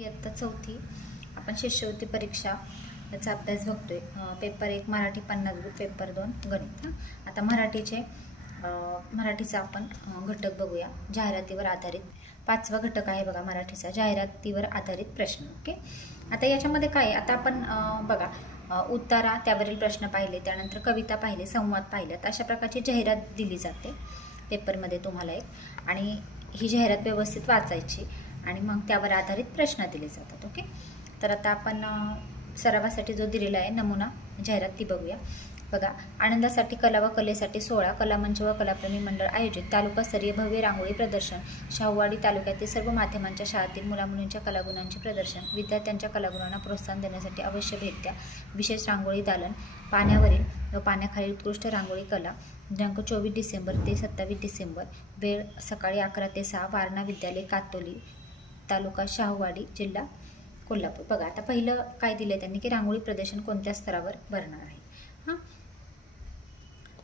इयत्ता चौथी आपण शिष्यवृत्ती परीक्षा याचा अभ्यास बघतोय. पेपर 1 मराठी 50 गुण, पेपर 2 गणित. आता मराठीचा आपण घटक बघूया. जाहिरातीवर आधारित 5वा घटक आहे बघा मराठीचा, जाहिरातीवर आधारित प्रश्न. ओके, आता याच्यामध्ये काय, आता आपण बघा उत्तरा, त्यावरील प्रश्न पाहिले, त्यानंतर कविता पाहिले, संवाद पाहिले. तर अशा प्रकारची जाहिरात दिली जाते पेपरमध्ये तुम्हाला एक, आणि ही जाहिरात व्यवस्थित वाचायची आणि मग त्यावर आधारित प्रश्न दिले जातात. ओके, तर आता आपण सरावासाठी जो दिलेला आहे नमुना जाहिरात ती बघूया. बघा, आनंदासाठी कला व कलेसाठी सोहळा, कलामंच व कलाप्रेमी मंडळ आयोजित तालुकास्तरीय भव्य रांगोळी प्रदर्शन. शाहूवाडी तालुक्यातील सर्व माध्यमांच्या शाळातील मुलामुलींच्या कलागुणांचे प्रदर्शन. विद्यार्थ्यांच्या कलागुणांना प्रोत्साहन देण्यासाठी अवश्य भेट द्या. विशेष रांगोळी दालन, पाण्यावरील व पाण्याखालील उत्कृष्ट रांगोळी कला. दिनांक 24 डिसेंबर ते 27 डिसेंबर. वेळ सकाळी 11 ते 6. वारणा विद्यालय, कातोली, तालुका शाहूवाडी, जिल्हा कोल्हापूर. बघा, आता पहिलं काय दिलं आहे त्यांनी की रांगोळी प्रदर्शन कोणत्या स्तरावर भरणार आहे. हां,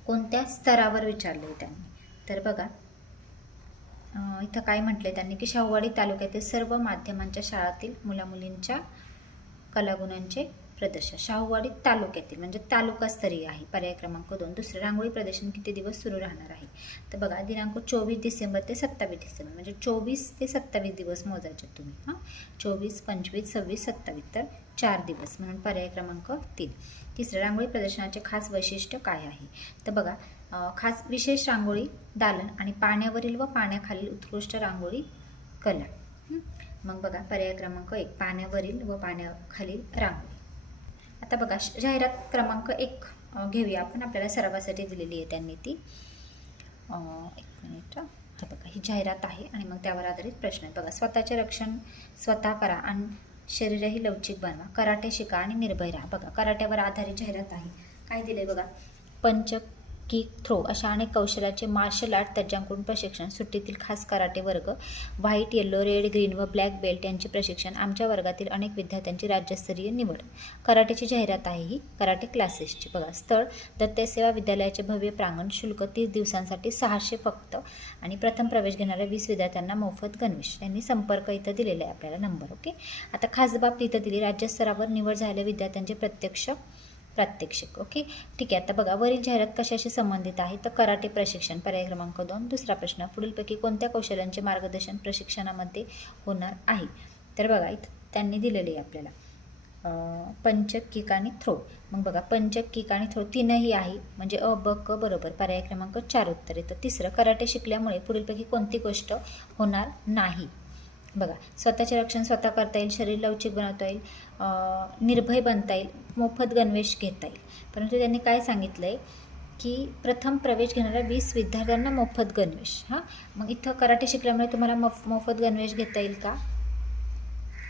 कोणत्या स्तरावर विचारले त्यांनी. तर बघा इथं काय म्हटले त्यांनी की शाहूवाडी तालुक्यातील सर्व माध्यमांच्या शाळातील मुलामुलींच्या कलागुणांचे प्रदर्शन. शाहूवाडी तालुक्यातील म्हणजे तालुकास्तरीय आहे. पर्याय क्रमांक 2. दुसरं, रांगोळी प्रदर्शन किती दिवस सुरू राहणार आहे. तर बघा, दिनांक 24 डिसेंबर ते 27 डिसेंबर म्हणजे 24 ते 27 दिवस मोजायचे तुम्ही. 24, 25, 26, 27 तर 4 दिवस, म्हणून पर्याय क्रमांक 3. तिसरं, रांगोळी प्रदर्शनाचे खास वैशिष्ट्य काय आहे. तर बघा, खास विशेष रांगोळी दालन आणि पाण्यावरील व पाण्याखालील उत्कृष्ट रांगोळी कला. मग बघा पर्याय क्रमांक 1, पाण्यावरील व पाण्याखालील रांगोळी. आता बघा, जाहिरात क्रमांक 1 घेऊया आपण, आपल्याला सरावासाठी दिलेली आहे त्यांनी ती. 1 मिनिट. हा बघा, ही जाहिरात आहे आणि मग त्यावर आधारित प्रश्न आहे. बघा, स्वतःचे रक्षण स्वतः करा आणि शरीरही लवचिक बनवा. कराटे शिका आणि निर्भय राहा. बघा, कराट्यावर आधारित जाहिरात आहे. काय दिले बघा, पंच, किक, थ्रो अशा अनेक कौशल्याचे मार्शल आर्ट तज्ज्ञांकडून प्रशिक्षण. सुट्टीतील खास कराटे वर्ग. व्हाईट, येलो, रेड, ग्रीन व ब्लॅक बेल्ट यांचे प्रशिक्षण. आमच्या वर्गातील अनेक विद्यार्थ्यांची राज्यस्तरीय निवड. कराटेची जाहिरात आहे ही, कराटे क्लासेसची. बघा, स्थळ दत्तसेवा विद्यालयाचे भव्य प्रांगण. शुल्क 30 दिवसांसाठी 600 फक्त आणि प्रथम प्रवेश घेणाऱ्या 20 विद्यार्थ्यांना मोफत गणवेश. त्यांनी संपर्क इथं दिलेला आहे आपल्याला नंबर. ओके, आता खास बाब इथं दिली, राज्यस्तरावर निवड झालेल्या विद्यार्थ्यांचे प्रात्यक्षिक. ओके, ठीक आहे. आता बघा, वरील जाहिरात कशाशी संबंधित आहे. तर कराटे प्रशिक्षण, पर्याय क्रमांक 2. दुसरा प्रश्न, पुढीलपैकी कोणत्या कौशल्यांचे मार्गदर्शन प्रशिक्षणामध्ये होणार आहे. तर बघा, इथं त्यांनी दिलेले आहे आपल्याला पंच, किक आणि थ्रो. मग बघा, पंच, किक आणि थ्रो तीनही आहे म्हणजे अ, ब, क बरोबर. पर्याय क्रमांक 4 उत्तर येतं. तिसरं, कराटे शिकल्यामुळे पुढीलपैकी कोणती गोष्ट होणार नाही. बघा, स्वतःचे रक्षण स्वतः करता येईल, शरीर लवचिक बनवता येईल, निर्भय बनता येईल, मोफत गणवेश घेता येईल. परंतु त्यांनी काय सांगितलं आहे की प्रथम प्रवेश घेणाऱ्या 20 विद्यार्थ्यांना मोफत गणवेश. मग इथं कराटे शिकल्यामुळे तुम्हाला मोफत गणवेश घेता येईल का.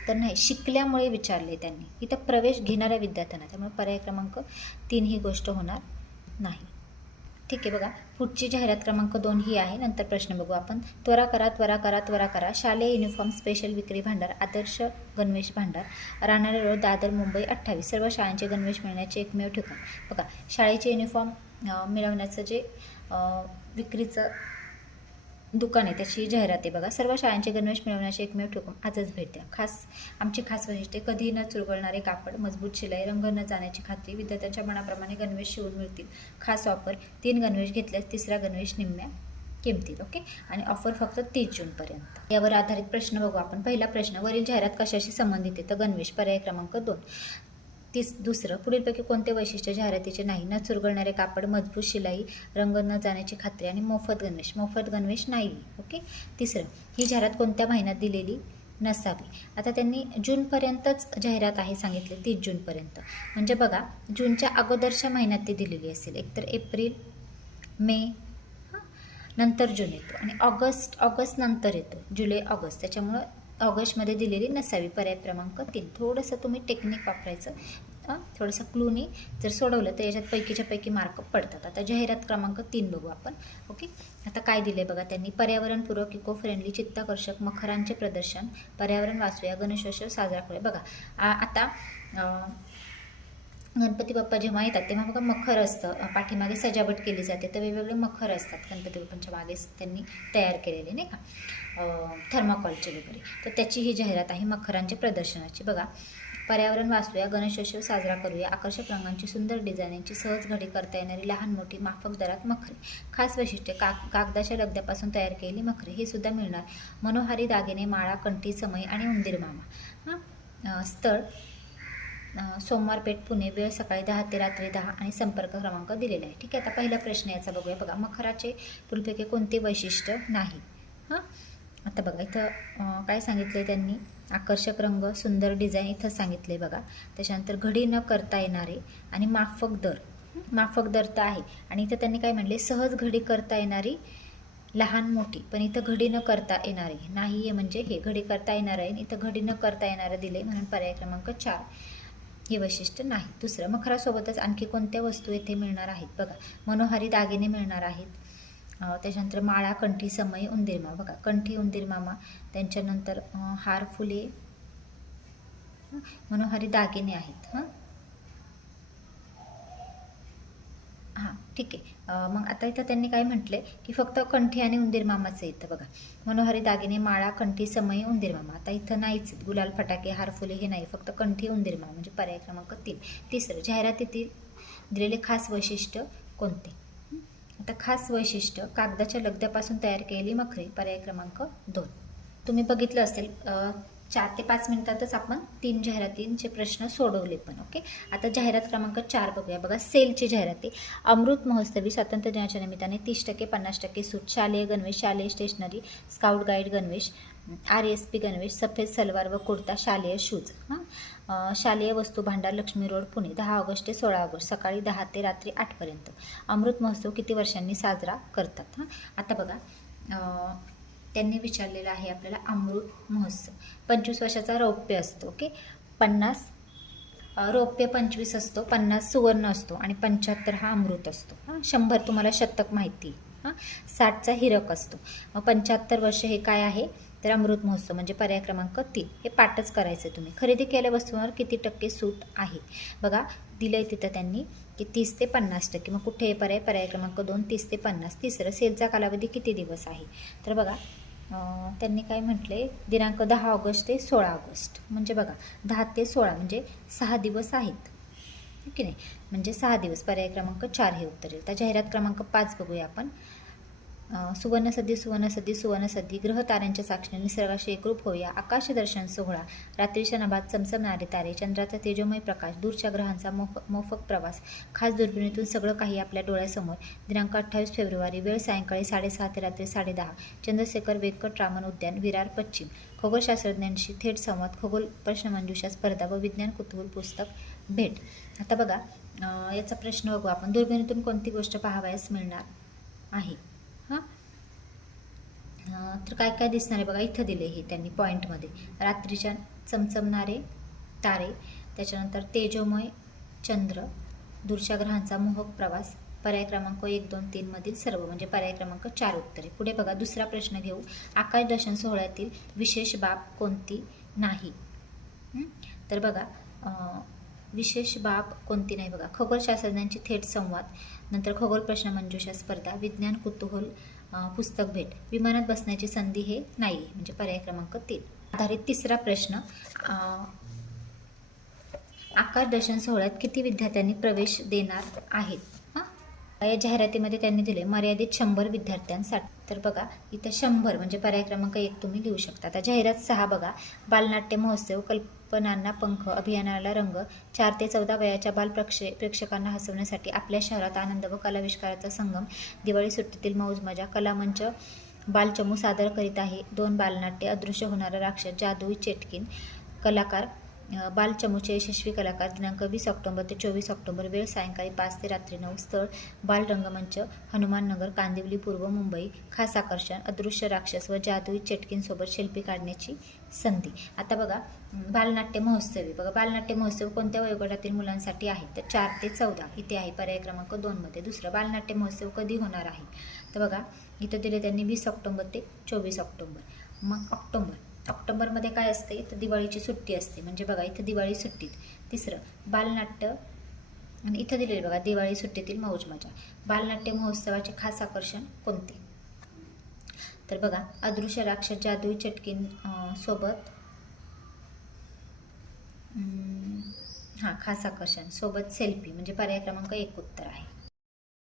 तर नाही, शिकल्यामुळे विचारले त्यांनी. इथं प्रवेश घेणाऱ्या विद्यार्थ्यांना, त्यामुळे पर्याय क्रमांक 3 ही गोष्ट होणार नाही. ठीक आहे. बघा, पुढची जाहिरात क्रमांक 2 ही आहे. नंतर प्रश्न बघू आपण. त्वरा करा, त्वरा करा, त्वरा करा. शालेय युनिफॉर्म स्पेशल विक्री भांडार, आदर्श गणवेश भांडार, राहणारे रोड, दादर, मुंबई 28. सर्व शाळांचे गणवेश मिळण्याचे एकमेव ठिकाण. बघा, शाळेचे युनिफॉर्म मिळवण्याचं जे विक्रीचं दुकान आहे त्याची जाहिरात आहे. बघा, सर्व शाळांचे गणवेश मिळवण्याचे एकमेव ठिकाण, आजच भेट द्या. आमची खास वैशिष्ट्ये, कधी न चुरगळणारे कापड, मजबूत शिलाई, रंग न जाण्याची खात्री, विद्यार्थ्यांच्या मनाप्रमाणे गणवेश शिवून मिळतील. खास ऑफर, 3 गणवेश घेतल्यास 3रा गणवेश निम्म्या किमतीत. ओके, आणि ऑफर फक्त 30 जूनपर्यंत. यावर आधारित प्रश्न बघू आपण. पहिला प्रश्न, वरील जाहिरात कशाशी संबंधित आहे. तर गणवेश, पर्याय क्रमांक 2. दुसरं, पुढीलपैकी कोणते वैशिष्ट्य जाहिरातीचे नाही. न चुरगळणारे कापड, मजबूत शिलाई, रंग न जाण्याची खात्री आणि मोफत गणवेश. मोफत गणवेश नाही. ओके, तिसरं, ही जाहिरात कोणत्या महिन्यात दिलेली नसावी. आता त्यांनी जूनपर्यंतच जाहिरात आहे सांगितले, 30 जूनपर्यंत. म्हणजे बघा, जूनच्या अगोदरच्या महिन्यात ती दिलेली असेल. एकतर एप्रिल, मे, नंतर जून येतो आणि ऑगस्ट नंतर येतो, जुलै, ऑगस्ट. त्याच्यामुळं ऑगस्टमध्ये दिलेली नसावी. पर्याय क्रमांक 3. थोडंसं तुम्ही टेक्निक वापरायचं, थोडंसं क्लूनी जर सोडवलं तर याच्यात पैकीच्या पैकी मार्क पडतात. आता जाहिरात क्रमांक 3 बघू आपण. ओके, आता काय दिले बघा त्यांनी. पर्यावरणपूरक, इको फ्रेंडली, चित्ताकर्षक मखरांचे प्रदर्शन, पर्यावरण वाचूया, गणेशोत्सव साजरा करूया. बघा, आता गणपती बाप्पा जेव्हा येतात तेव्हा बघा मखर असतं, पाठीमागे सजावट केली जाते, तर वेगवेगळे मखर असतात गणपती बाप्पांच्या मागे त्यांनी तयार केलेले नाही का, थर्माकॉलचे वगैरे. तर त्याची ही जाहिरात आहे मखरांच्या प्रदर्शनाची. बघा, पर्यावरण वाचूया, गणेशोत्सव साजरा करूया, आकर्षक रंगांची सुंदर डिझाईनची सहज घडी करता येणारी लहान मोठी माफक दरात मखरे, खास वैशिष्ट्य कागदाच्या लगद्यापासून तयार केलेली मखरे, हे सुद्धा मिळणार. मनोहारी दागिने, माळा, कंठी, समई आणि उंदीर मामा. स्थळ सोमवार पेठ पुणे, वेळ सकाळी 10 ते रात्री 10 आणि संपर्क क्रमांक दिलेला आहे. ठीक आहे, आता पहिला प्रश्न याचा बघूया. बघा, मखराचे पुढीलपैकी कोणते वैशिष्ट्य नाही. हां, आता बघा इथं काय सांगितलं आहे त्यांनी, आकर्षक रंग, सुंदर डिझाईन इथं सांगितले बघा. त्याच्यानंतर घडी न करता येणारे आणि माफक दर, माफक दर तर आहे. आणि इथं त्यांनी काय म्हणले, सहज घडी करता येणारी लहान मोठी, पण इथं घडी न करता येणारे नाही आहे, म्हणजे हे घडी करता येणार आहे, इथं घडी न करता येणारं दिले, म्हणून पर्याय क्रमांक 4 हे वैशिष्ट्य नाही. दुसरं, मखरासोबतच आणखी कोणत्या वस्तू येथे मिळणार आहेत. बघा, मनोहारी दागिने मिळणार आहेत. त्याच्यानंतर माळा, कंठी, समई, उंदीरमामा. बघा, कंठी, उंदीरमामा, त्यांच्यानंतर हार, फुले, मनोहारी दागिने आहेत. हां, ठीक आहे. मग आता इथं त्यांनी काय म्हटले की फक्त कंठी आणि उंदीरमामाचं येतं. बघा, मनोहारी दागिने, माळा, कंठी, समई, उंदीरमामा. आता इथं नाहीच, गुलाल, फटाके, हार, फुले हे नाही, फक्त कंठी, उंदीरमामा, म्हणजे पर्याय क्रमांक 3. तिसरं, जाहिरातीतील दिलेले खास वैशिष्ट्य कोणते. आता खास वैशिष्ट्य, कागदाच्या लगद्यापासून तयार केलेली मखरे, पर्याय क्रमांक 2. तुम्ही बघितलं असेल 4 ते 5 मिनिटातच आपण 3 जाहिरातींचे प्रश्न सोडवले पण. ओके, आता जाहिरात क्रमांक 4 बघूया. बघा, सेलची जाहिराती. अमृत महोत्सवी स्वातंत्र्य दिनाच्या निमित्ताने 30% 50% सूट, शालेय गणवेश, शालेय स्टेशनरी, स्काउट गाईड गणवेश, RSP गणवेश, सफेद सलवार व कुर्ता, शालेय शूज. शालेय वस्तू भांडार, लक्ष्मी रोड, पुणे, 10 ऑगस्ट ते 16 ऑगस्ट, सकाळी 10 ते रात्री 8पर्यंत. अमृत महोत्सव किती वर्षांनी साजरा करतात. आता बघा, त्यांनी विचारलेलं आहे आपल्याला, अमृत महोत्सव 25 वर्षाचा रौप्य असतो. ओके, 50 रौप्य 25 असतो, 50 सुवर्ण असतो आणि 75 हा अमृत असतो. 100 तुम्हाला शतक माहिती. 60चा हिरक असतो. मग 75 वर्ष हे काय आहे, तर अमृत महोत्सव, म्हणजे पर्याय क्रमांक 3. हे पाठच करायचं तुम्ही. खरेदी केलेल्या वस्तूंवर किती टक्के सूट आहे. बघा, दिलं आहे तिथं त्यांनी की 30 ते 50%. मग कुठे पर्याय क्रमांक 2, 30 ते 50. तिसरं, सेलचा कालावधी किती दिवस आहे. तर बघा, त्यांनी काय म्हटले, दिनांक 10 ऑगस्ट ते 16 ऑगस्ट, म्हणजे बघा 10 ते 16 म्हणजे 6 दिवस आहेत, की नाही, म्हणजे 6 दिवस. पर्याय क्रमांक 4 हे उत्तर येईल. तर जाहिरात क्रमांक 5 बघूया आपण. सुवर्णसद्दी, सुवर्णसद्दी, सुवर्णसद्दी, ग्रहताऱ्यांच्या साक्षीने निसर्गाशी एकरूप होऊया, आकाशदर्शन सोहळा, रात्रीच्या नभात चमचमणारे तारे, चंद्राचा तेजोमय प्रकाश, दूरच्या ग्रहांचा मोफक प्रवास, खास दुर्बिणीतून सगळं काही आपल्या डोळ्यासमोर. दिनांक 28 फेब्रुवारी, वेळ सायंकाळी 6:30 ते रात्री 10:30. चंद्रशेखर वेंकट रामन उद्यान, विरार, पश्चिम. खगोलशास्त्रज्ञांशी थेट संवाद, खगोल प्रश्नमंजुषा स्पर्धा व विज्ञान कुतूहल पुस्तक भेट. आता बघा, याचा प्रश्न बघू आपण. दुर्बिणीतून कोणती गोष्ट पाहावयास मिळणार आहे. तर काय काय दिसणार आहे बघा, इथं दिले हे त्यांनी पॉईंटमध्ये. रात्रीच्या चमचमणारे तारे, त्याच्यानंतर तेजोमय चंद्र, दूरच्या ग्रहांचा मोहक प्रवास. पर्याय क्रमांक 1, 2, 3 मधील सर्व, म्हणजे पर्याय क्रमांक 4 उत्तरे. पुढे बघा, दुसरा प्रश्न घेऊ. आकाशदर्शन सोहळ्यातील विशेष बाब कोणती नाही. तर बघा, विशेष बाब कोणती नाही. बघा, खगोलशास्त्रज्ञांची थेट संवाद, नंतर खगोल प्रश्नमंजुषा स्पर्धा, विज्ञान कुतूहल पुस्तक भेट, विमानात बसण्याची संधी हे नाही, म्हणजे पर्याय क्रमांक 3. आधारित तिसरा प्रश्न, आकाशदर्शन सोहळ्यात किती विद्यार्थ्यांनी प्रवेश देणार आहेत. या जाहिरातीमध्ये त्यांनी दिले मर्यादित 100 विद्यार्थ्यांसाठी. तर बघा, इथं 100 म्हणजे पर्याय क्रमांक 1 तुम्ही लिहू शकता. आता जाहिरात 6 बघा. बालनाट्य महोत्सव, कल्पनांना पंख, अभियानाला रंग, 4 ते 14 वयाच्या प्रेक्षकांना हसवण्यासाठी आपल्या शहरात आनंद व कलाविष्काराचा संगम, दिवाळी सुट्टीतील मौज मजा, कलामंच बालचमू सादर करीत आहे 2 बालनाट्य, अदृश्य होणारा राक्षस, जादुई चेटकीन, कलाकार बालचमूचे यशस्वी कलाकार. दिनांक 20 ऑक्टोबर ते 24 ऑक्टोबर, वेळ सायंकाळी 5 ते रात्री 9. स्थळ बाल रंगमंच, हनुमाननगर, कांदिवली, पूर्व मुंबई. खास आकर्षण, अदृश्य राक्षस व जादुई चेटकीनसोबत सेल्फी काढण्याची संधी. आता बघा, बालनाट्य महोत्सवी. बघा, बालनाट्य महोत्सव कोणत्या वयोगटातील मुलांसाठी आहे, तर 4 ते 14 इथे आहे पर्याय क्रमांक 2 मध्ये. दुसरं, बालनाट्य महोत्सव कधी होणार आहे. तर बघा, इथं दिले त्यांनी 20 ऑक्टोबर ते 24 ऑक्टोबर. मग ऑक्टोबरमध्ये काय असते, तर दिवाळीची सुट्टी असते, म्हणजे बघा इथं दिवाळी सुट्टीत. तिसरं, बालनाट्य आणि इथं दिलेले बघा, दिवाळी सुट्टीतील मौज मजा. बालनाट्य महोत्सवाचे खास आकर्षण कोणते? तर बघा, अदृश्य राक्षस जादुई चटकीन सोबत खास आकर्षण सोबत सेल्फी, म्हणजे पर्याय क्रमांक 1 उत्तर आहे.